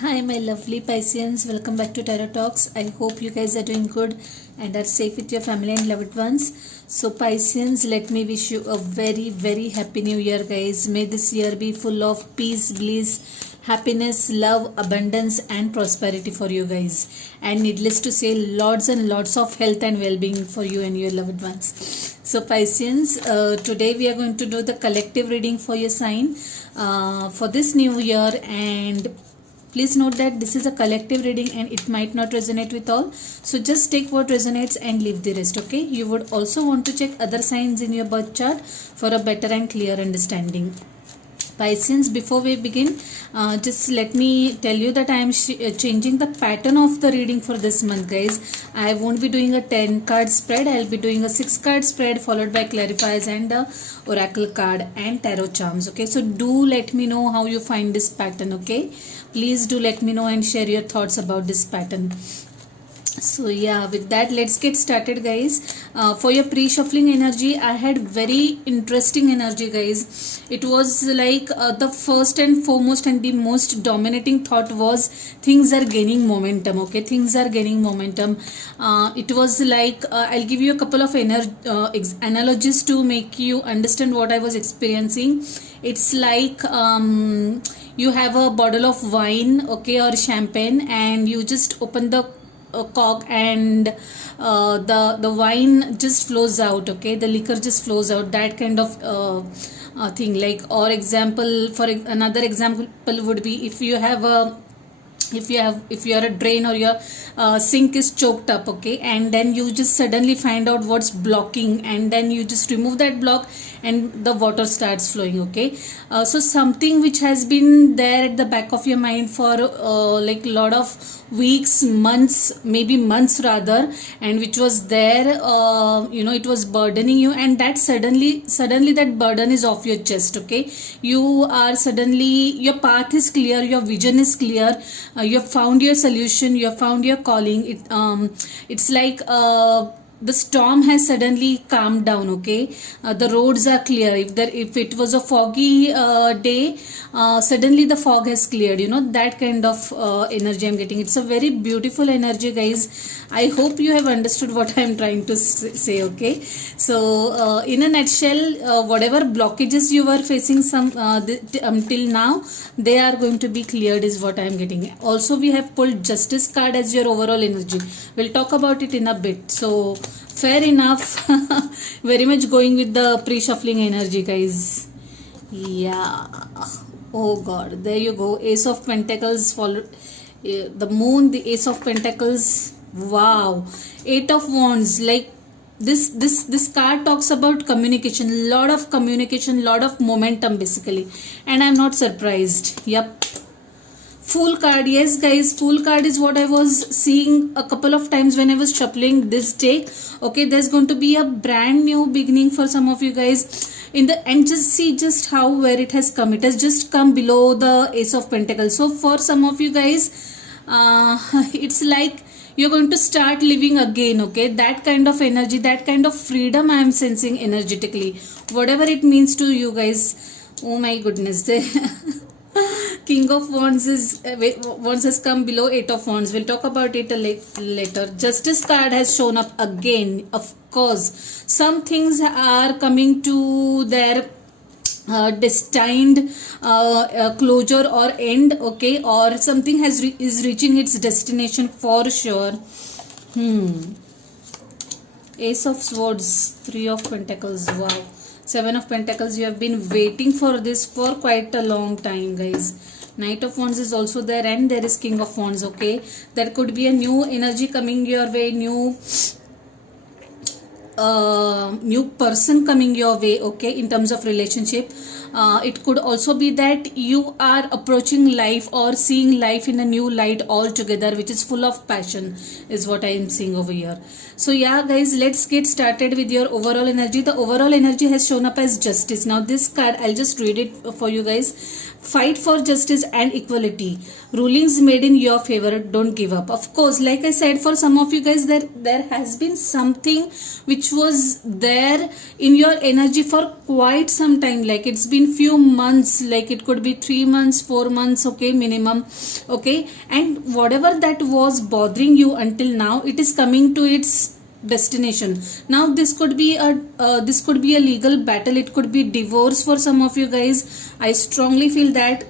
Hi, my lovely Pisceans. Welcome back to Tarot Talks. I hope you guys are doing good and are safe with your family and loved ones. So, Pisceans, let me wish you a very, very happy new year, guys. May this year be full of peace, bliss, happiness, love, abundance, and prosperity for you guys. And needless to say, lots and lots of health and well being for you and your loved ones. So, Pisceans, today we are going to do the collective reading for your sign for this new year, and please note that this is a collective reading and it might not resonate with all. So just take what resonates and leave the rest, okay? You would also want to check other signs in your birth chart for a better and clear understanding. Pisceans, before we begin, just let me tell you that I am changing the pattern of the reading for this month, guys. I won't be doing a 10 card spread. I'll be doing a 6 card spread followed by clarifiers and oracle card and tarot charms, okay? So do let me know how you find this pattern, okay? Please do let me know and share your thoughts about this pattern. So yeah, with that, let's get started, guys. For your pre-shuffling energy, I had very interesting energy, guys. It was like the first and foremost and the most dominating thought was things are gaining momentum, okay? Things are gaining momentum. It was like I'll give you a couple of analogies to make you understand what I was experiencing. It's like you have a bottle of wine, okay, or champagne, and you just open the cork and the wine just flows out, okay? The liquor just flows out, that kind of thing. Like, or example, for another example would be if you have a if you are a drain or your sink is choked up, okay, and then you just suddenly find out what's blocking, and then you just remove that block and the water starts flowing, okay? So something which has been there at the back of your mind for like a lot of weeks, months, maybe months rather, and which was there, it was burdening you, and that suddenly that burden is off your chest, okay? You are suddenly, your path is clear, your vision is clear, you have found your solution, you have found your calling. It's like the storm has suddenly calmed down, okay? The roads are clear. If it was a foggy day, suddenly the fog has cleared, that kind of energy I'm getting. It's a very beautiful energy, guys. I hope you have understood what I'm trying to say, okay? So in a nutshell, whatever blockages you were facing till now, they are going to be cleared is what I'm getting. Also, we have pulled Justice card as your overall energy. We'll talk about it in a bit. So fair enough. Very much going with the pre-shuffling energy, guys. Yeah. Oh God, there you go. Ace of Pentacles followed. The Moon, the Ace of Pentacles. Wow. Eight of Wands. Like this card talks about communication. Lot of communication, lot of momentum basically. And I'm not surprised. Yep. Fool card, yes guys, Fool card is what I was seeing a couple of times when I was shuffling this deck. Okay, there's going to be a brand new beginning for some of you guys in the, and just see just how where it has come. It has just come below the Ace of Pentacles. So for some of you guys, it's like you're going to start living again, okay? That kind of energy, that kind of freedom I am sensing energetically, whatever it means to you guys. Oh my goodness. King of Wands has come below Eight of Wands. We'll talk about it later. Justice card has shown up again. Of course, some things are coming to their destined closure or end, okay, or something is reaching its destination for sure. Ace of Swords, Three of Pentacles. Wow. Seven of Pentacles, you have been waiting for this for quite a long time, guys. Knight of Wands is also there, and there is King of Wands, okay? There could be a new energy coming your way, new person coming your way, okay, in terms of relationship. It could also be that you are approaching life or seeing life in a new light altogether, which is full of passion, is what I am seeing over here. So yeah guys, let's get started with your overall energy. The overall energy has shown up as Justice. Now this card, I'll just read it for you guys. fight for justice and equality. Rulings made in your favor, don't give up. Of course, like I said, for some of you guys, there has been something which was there in your energy for quite some time, like it's been few months, like it could be 3 months, 4 months, okay, minimum, okay, and whatever that was bothering you until now, it is coming to its destination. Now this could be a legal battle, it could be divorce for some of you guys, I strongly feel that,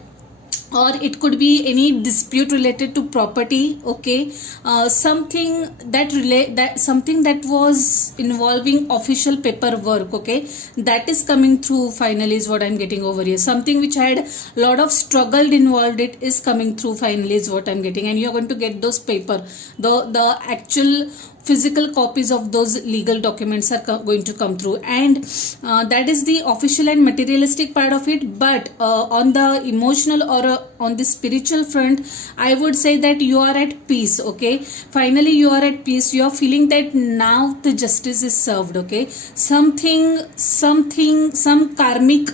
or it could be any dispute related to property, okay, something that was involving official paperwork, okay, that is coming through finally is what I'm getting over here. Something which had lot of struggle involved, it is coming through finally is what I'm getting, and you're going to get those paper, the actual physical copies of those legal documents are going to come through, and that is the official and materialistic part of it. But on the emotional or on the spiritual front, I would say that you are at peace, okay, finally you are at peace, you are feeling that now the justice is served, okay, some karmic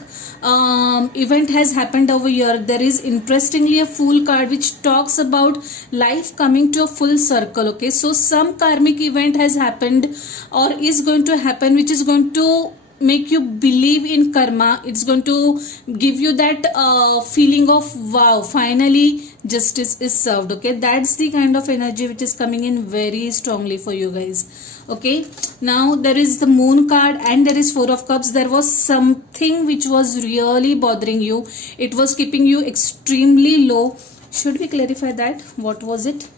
event has happened over here. There is interestingly a Fool card which talks about life coming to a full circle, okay, so some karmic event has happened or is going to happen which is going to make you believe in karma. It's going to give you that feeling of wow, finally justice is served, okay, that's the kind of energy which is coming in very strongly for you guys. Okay, now there is the Moon card and there is Four of Cups. There was something which was really bothering you, it was keeping you extremely low. Should we clarify that? What was it?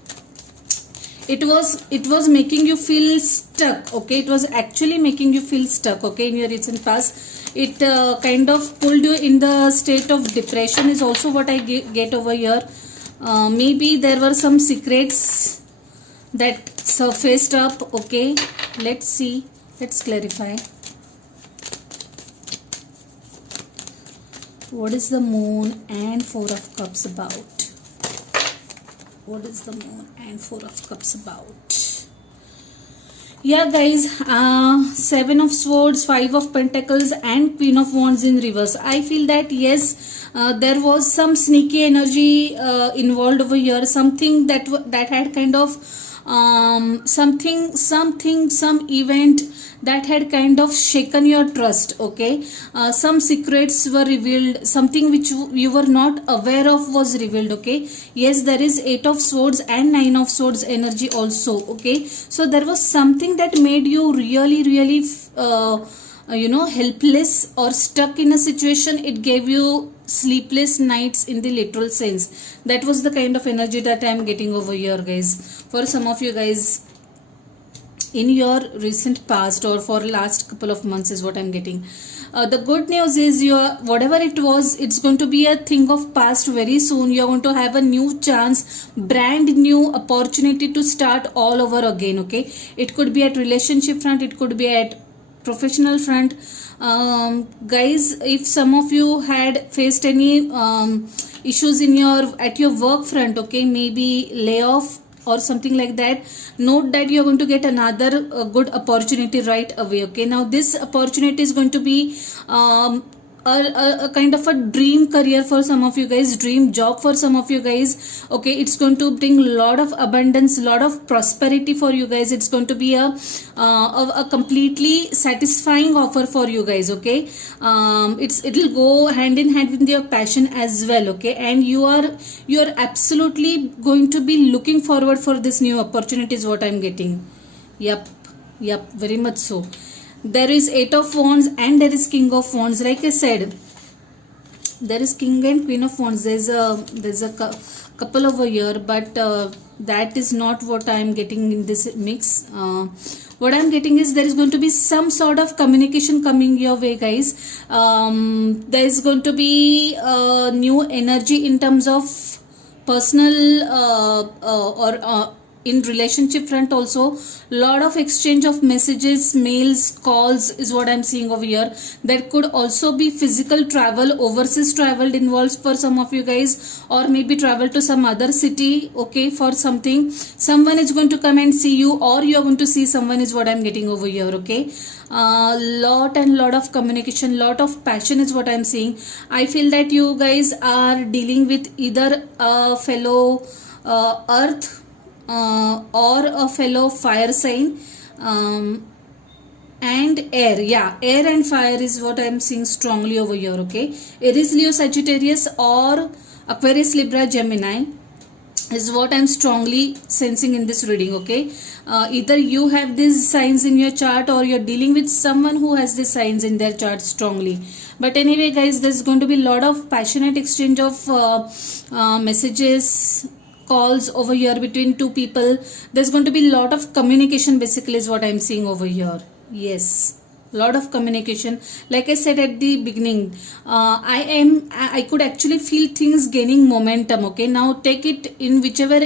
It was making you feel stuck, okay, it was actually making you feel stuck, okay, in your recent past. It kind of pulled you in the state of depression is also what I get over here. Maybe there were some secrets that surfaced up, okay, let's see, let's clarify. What is the Moon and Four of Cups about? What is the Moon and Four of Cups about? Yeah guys, Seven of Swords, Five of Pentacles and Queen of Wands in reverse. I feel that yes, there was some sneaky energy involved over here, something that had kind of some event that had kind of shaken your trust, okay, some secrets were revealed, something which you were not aware of was revealed, okay. Yes, there is Eight of Swords and Nine of Swords energy also, okay, so there was something that made you really helpless or stuck in a situation. It gave you sleepless nights in the literal sense. That was the kind of energy that I am getting over here guys, for some of you guys in your recent past or for last couple of months is what I'm getting. The good news is your whatever it was, it's going to be a thing of past very soon. You're going to have a new chance, brand new opportunity to start all over again, okay. It could be at relationship front, it could be at professional front. Guys, if some of you had faced any issues in at your work front, okay, maybe layoff or something like that, note that you're going to get another good opportunity right away, okay. Now this opportunity is going to be a kind of a dream career for some of you guys, dream job for some of you guys, okay. It's going to bring a lot of abundance, lot of prosperity for you guys. It's going to be a completely satisfying offer for you guys, okay. It'll go hand in hand with your passion as well, okay, and you're absolutely going to be looking forward for this new opportunity is what I'm getting. Yep, very much so. There is Eight of Wands and there is King of Wands. Like I said, there is King and Queen of Wands. There's a couple over here, but that is not what I am getting in this mix. What I am getting is there is going to be some sort of communication coming your way, guys. There is going to be new energy in terms of personal or in relationship front also, lot of exchange of messages, mails, calls is what I'm seeing over here. There could also be physical travel, overseas travel involved for some of you guys, or maybe travel to some other city, okay, for something. Someone is going to come and see you, or you are going to see someone is what I'm getting over here, okay. Lot of communication, lot of passion is what I'm seeing. I feel that you guys are dealing with either a fellow earth or a fellow fire sign, and air. Yeah, air and fire is what I'm seeing strongly over here, okay. Aries, Leo, Sagittarius or Aquarius, Libra, Gemini is what I'm strongly sensing in this reading, okay. Either you have these signs in your chart, or you're dealing with someone who has these signs in their chart strongly. But anyway guys, there's going to be a lot of passionate exchange of messages, calls over here between two people. There's going to be a lot of communication basically is what I'm seeing over here. Yes, lot of communication. Like I said at the beginning, I could actually feel things gaining momentum, okay. Now take it in whichever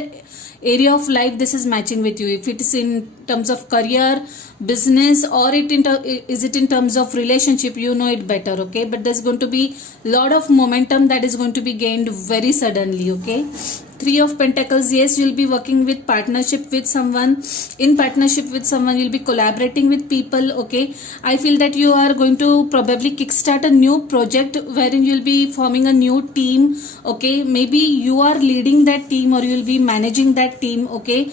area of life this is matching with you. If it is in terms of career, business, or is it in terms of relationship, you know it better, okay. But there's going to be lot of momentum that is going to be gained very suddenly, okay. Three of Pentacles, yes, you'll be working with partnership with someone. In partnership with someone, you'll be collaborating with people, okay. I feel that you are going to probably kickstart a new project wherein you'll be forming a new team, okay. Maybe you are leading that team, or you'll be managing that team, okay.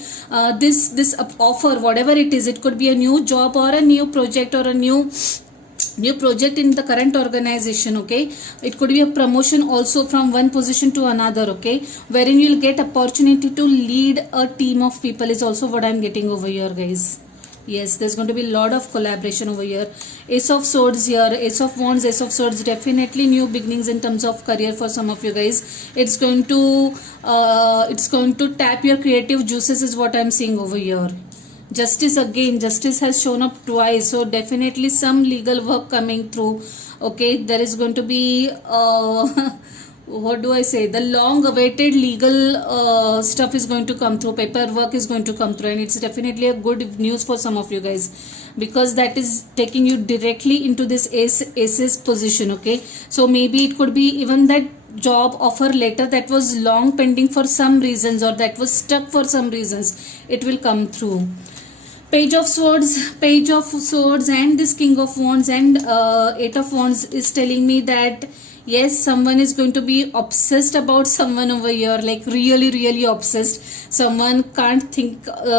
This offer, whatever it is, it could be a new job or a new project or a new project in the current organization, okay. It could be a promotion also from one position to another, okay, wherein you'll get opportunity to lead a team of people is also what I'm getting over here, guys. Yes, there's going to be a lot of collaboration over here. Ace of Swords here, Ace of Wands, Ace of Swords, definitely new beginnings in terms of career for some of you guys. It's going to tap your creative juices is what I'm seeing over here. Justice, again, justice has shown up twice, so definitely some legal work coming through, okay. There is going to be what do I say, the long awaited legal stuff is going to come through, paperwork is going to come through, and it's definitely a good news for some of you guys, because that is taking you directly into this aces position, okay. So maybe it could be even that job offer letter that was long pending for some reasons, or that was stuck for some reasons, it will come through. Page of Swords, and this King of Wands and Eight of Wands is telling me that yes, someone is going to be obsessed about someone over here, like really obsessed. Someone can't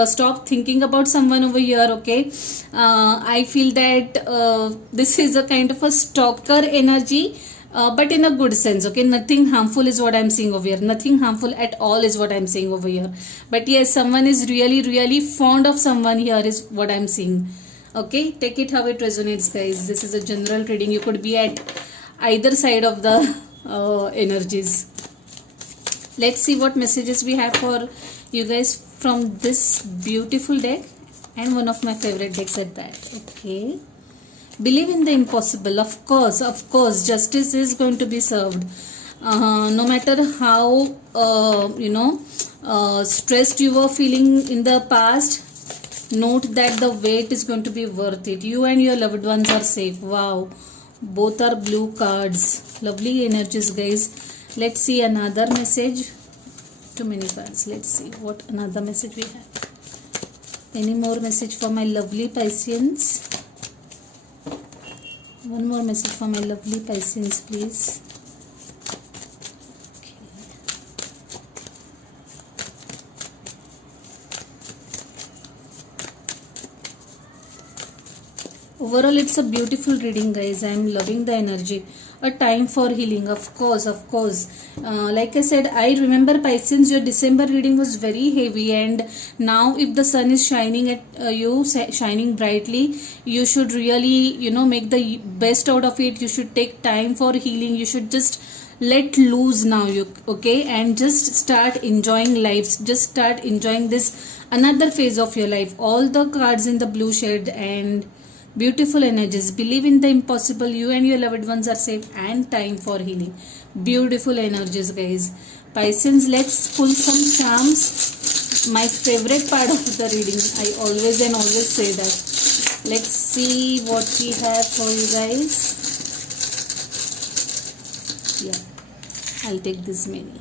stop thinking about someone over here, okay. I feel that this is a kind of a stalker energy, but in a good sense, okay. Nothing harmful is what I'm seeing over here. Nothing harmful at all is what I'm seeing over here. But yes, someone is really fond of someone here is what I'm seeing, okay. Take it how it resonates, guys. This is a general reading. You could be at either side of the energies. Let's see what messages we have for you guys from this beautiful deck, and one of my favorite decks at that, okay. Believe in the impossible. Of course, justice is going to be served. No matter how stressed you were feeling in the past, note that the wait is going to be worth it. You and your loved ones are safe. Wow, both are blue cards. Lovely energies, guys. Let's see another message. Too many cards. Let's see what another message we have. Any more message for my lovely Pisceans? One more message for my lovely Pisceans, please. Okay. Overall, it's a beautiful reading, guys. I am loving the energy. A time for healing, of course. Like I said, I remember Pisceans, your December reading was very heavy, and now if the sun is shining at shining brightly, you should really make the best out of it. You should take time for healing. You should just let loose now, okay, and just start enjoying life. Just start enjoying this another phase of your life. All the cards in the blue shade and beautiful energies. Believe in the impossible. You and your loved ones are safe, and time for healing. Beautiful energies, guys. Pisceans, let's pull some charms. my favorite part of the reading. I always and always say that. Let's see what we have for you guys. Yeah, I'll take this many.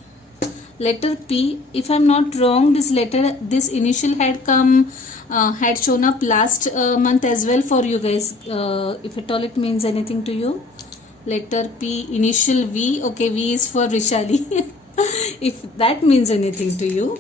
Letter P. If I'm not wrong, this initial had come, had shown up last month as well for you guys. If at all it means anything to you. Letter P, initial V. Okay, V is for Rishali. If that means anything to you.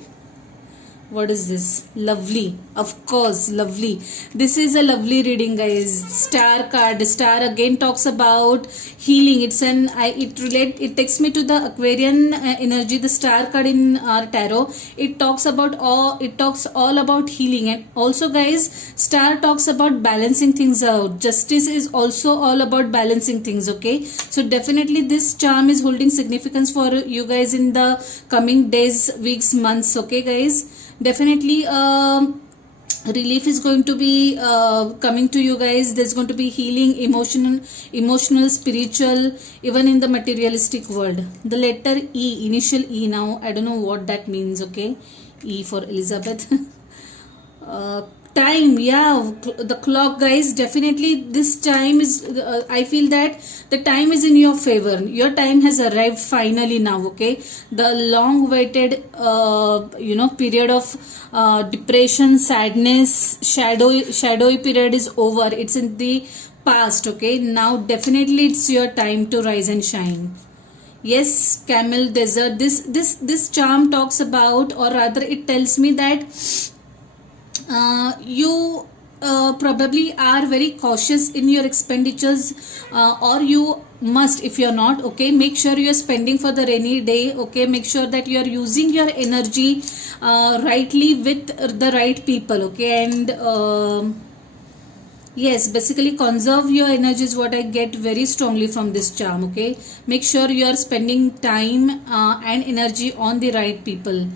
What is this? Lovely. Of course, lovely. This is a lovely reading, guys. Star card. Star again talks about healing. It takes me to the Aquarian energy. The star card in our tarot. It talks all about healing, and also, guys, star talks about balancing things out. Justice is also all about balancing things. Okay, so definitely this charm is holding significance for you guys in the coming days, weeks, months. Okay, guys. Definitely relief is going to be coming to you guys. There's going to be healing, emotional, spiritual, even in the materialistic world. The letter E, initial E. Now I don't know what that means. Okay, E for Elizabeth. Time, yeah, the clock, guys. Definitely this time is I feel that the time is in your favor. Your time has arrived finally now. Okay, the long waited period of depression, sadness, shadowy period is over. It's in the past. Okay, now definitely it's your time to rise and shine. Yes, Camel Desert. This charm talks about, or rather it tells me that you probably are very cautious in your expenditures, or you must, if you're not, okay, make sure you're spending for the rainy day. Okay, make sure that you're using your energy rightly with the right people. Okay, and yes, basically conserve your energy is what I get very strongly from this charm. Okay, make sure you're spending time and energy on the right people.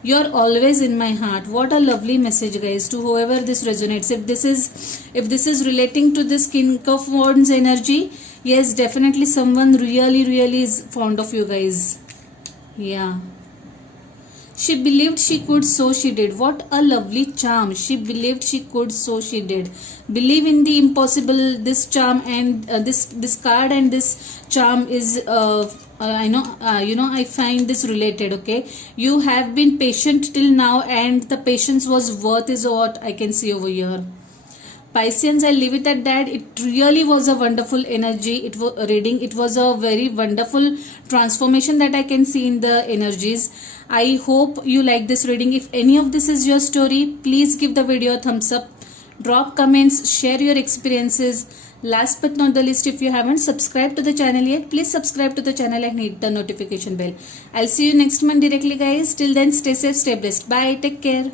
You're always in my heart. What a lovely message, guys, to whoever this resonates. If this is relating to this King of Wands energy, yes, definitely someone really is fond of you guys. Yeah. She believed she could, so she did. What a lovely charm. She believed she could, so she did. Believe in the impossible. This charm and this card and this charm is I find this related. Okay, you have been patient till now, and the patience was worth is what I can see over here. Pisceans, I'll leave it at that. It really was a wonderful energy. It was reading. It was a very wonderful transformation that I can see in the energies. I hope you like this reading. If any of this is your story, please give the video a thumbs up. Drop comments, share your experiences. Last but not the least, if you haven't subscribed to the channel yet, please subscribe to the channel and hit the notification bell. I'll see you next month directly, guys. Till then, stay safe, stay blessed. Bye. Take care.